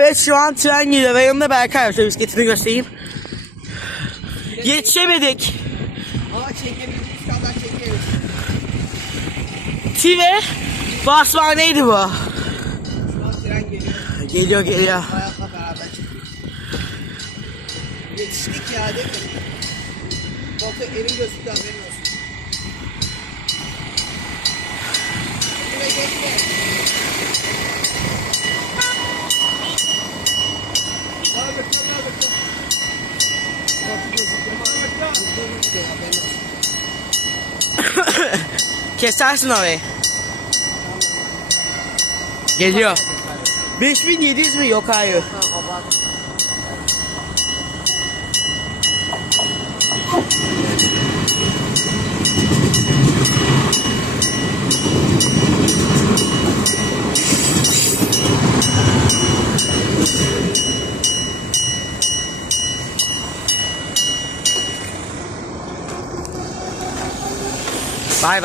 Evet, şu an tren geliyor ve yanında Berkay var. Şöyle bisikletini göstereyim. Yetişemedik. Ama çekebildiğimiz kadar çekeriz. Tive basmaneydi bu. Şu an tren geliyor. Geliyor. Hayatla beraber çekiyoruz. Yetiştik ya, değil mi? Bakın elin gözüktü, haberin olsun. Önüne geçme. Kesersin orayı. Geliyor. 5700 mi? Yok, hayır. Bay bay.